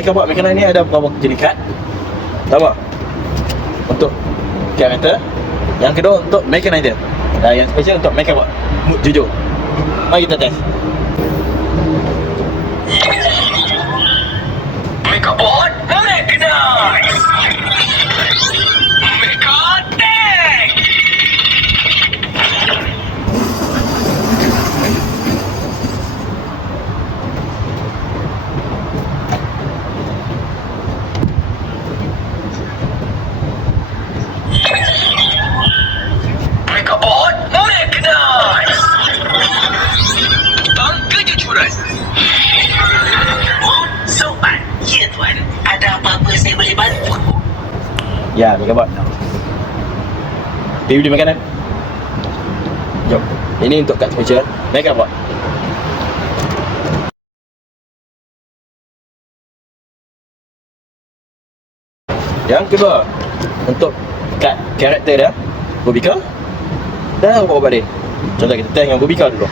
Mechanical Mechanical ni ada beberapa jenis kad. Pertama, untuk karakter. Yang kedua untuk Mechanizer. Dan yang special untuk Mechanical jujur. Mari kita test. Megabot Mechanize. Mechanic. Megabot Mechanize. Bank kejujuran. Sopan, ya tuan. Ada apa-apa saya boleh bantu? Ya, Megabot. Pergi beli makanan. Jom. Ini untuk kad special Megabot. Yang kedua, untuk kad karakter dia, Bobika dan Robot dia. Contoh kita test dengan Bobika dulu.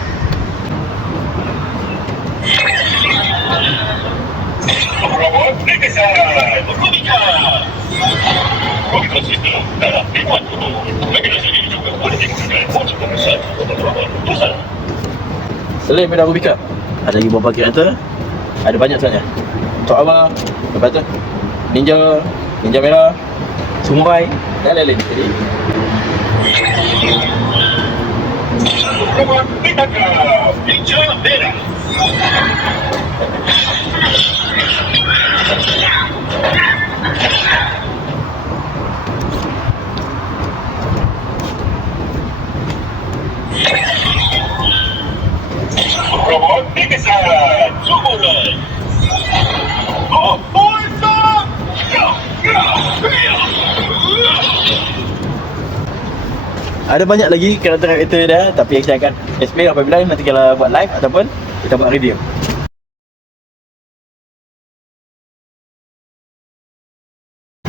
Robot Megazord Rubika. Rubika sistem dalam dibuat dulu. Mechanism ini juga boleh digunakan untuk memesan robot utusan. Selain daripada Rubika, ada lagi beberapa karakter. Ada banyak sebenarnya. Untuk Ama, lepas tu Ninja, Ninja Merah, Samurai dan lain-lain. Jadi Robot Megaka Ninja Merah. Robot Megazord Samurai. Oh, Forza! ada banyak lagi karakter-karakter dia, tapi saya akan explain apabila nanti kalau buat live ataupun kita buat review.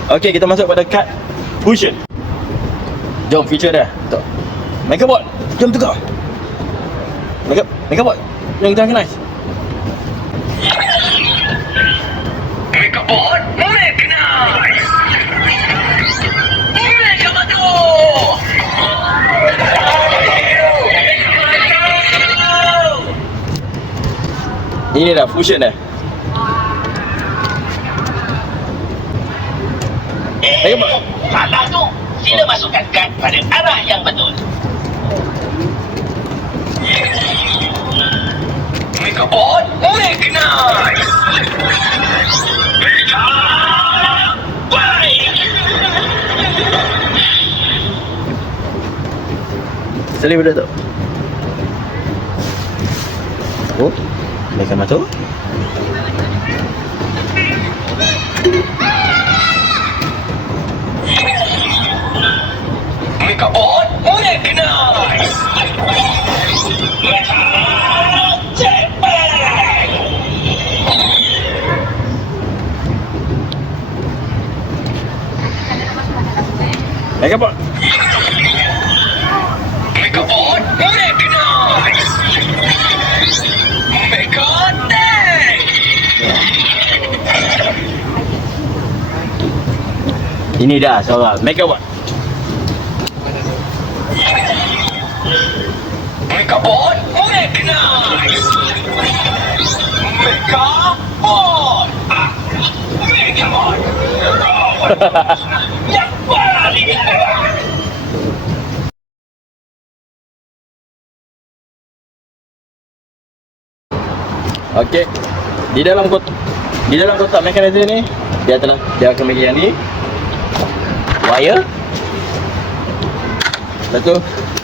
Okey, kita masuk pada kad Fusion. Jom feature dia. Tok. Megabot, jom tukar. Megabot, yang kita nice. Megabot Mechanize. Megabot. Ini dah Fusion dah. Megabot. Salah tu. Sila masukkan kad pada arah yang betul. Megabot Mechanize. Selain daripada tu. Oh, mereka masuk. Megabot Mechanize. Jetpack. Megabot. Megabot Mechanize. Mechanic. Ini dah suara Megabot. Megabot Mechanize. Megabot. Megabot. Yang paling hebat. Okey. Di dalam kotak mechanizer ni dia akan bagi yang ni wire. Lepas tu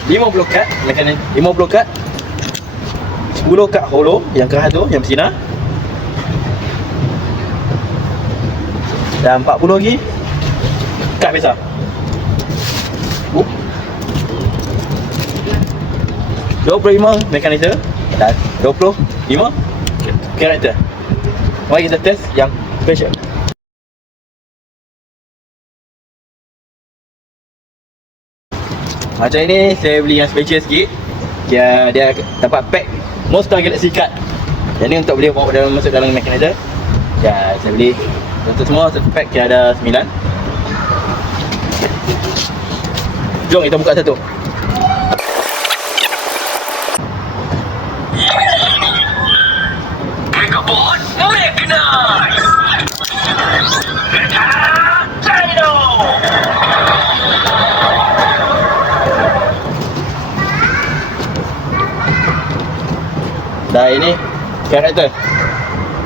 50 kad mechanizer, 50 kad, 10 kad hollow yang keras tu yang bersinar. Dan 40 lagi kad biasa. 25 mechanizer dan 25 karakter. Mari kita test yang special. Macam ini saya beli yang special sikit. Dia dapat pack Monster Galaxy card. Yang ni untuk boleh bawa masuk dalam mechanizer. Ya, saya beli untuk semua satu pack yang ada 9. Jom kita buka satu. Megabot Mekanize. Dino. Dan ini karakter.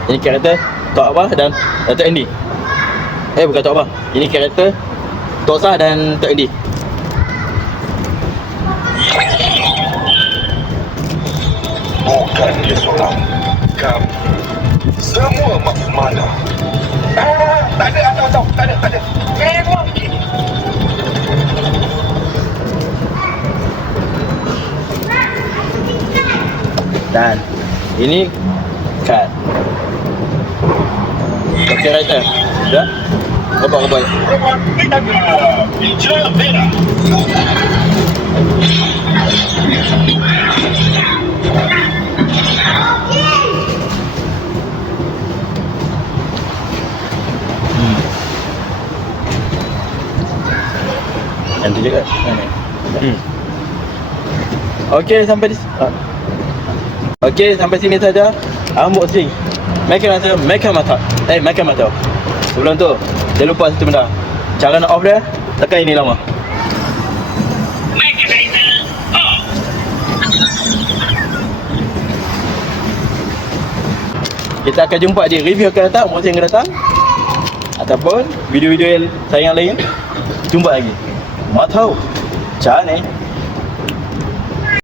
Ini karakter Tok Abah dan Tok Andy. Bukan Tok Abah. Ini karakter Tok Sah dan Tok Andy. Bukan dia seorang. Kami semua makhluk mana? Tak ada, tak ada. Memang begini. Dan ini kad. Karakter. Dah? Robot. Robot Ninja Merah. Yang tu juga. Okey, sampai sini saja unboxing Mekanize Mekamata. Mekamata. Sebelum tu, jangan lupa satu benda. Cara nak off dia, tekan ini lama. Mekanize off. Kita akan jumpa di review akan datang, unboxing akan datang, ataupun video-video yang saya yang lain. Jumpa lagi. Mau tahu? Cara ni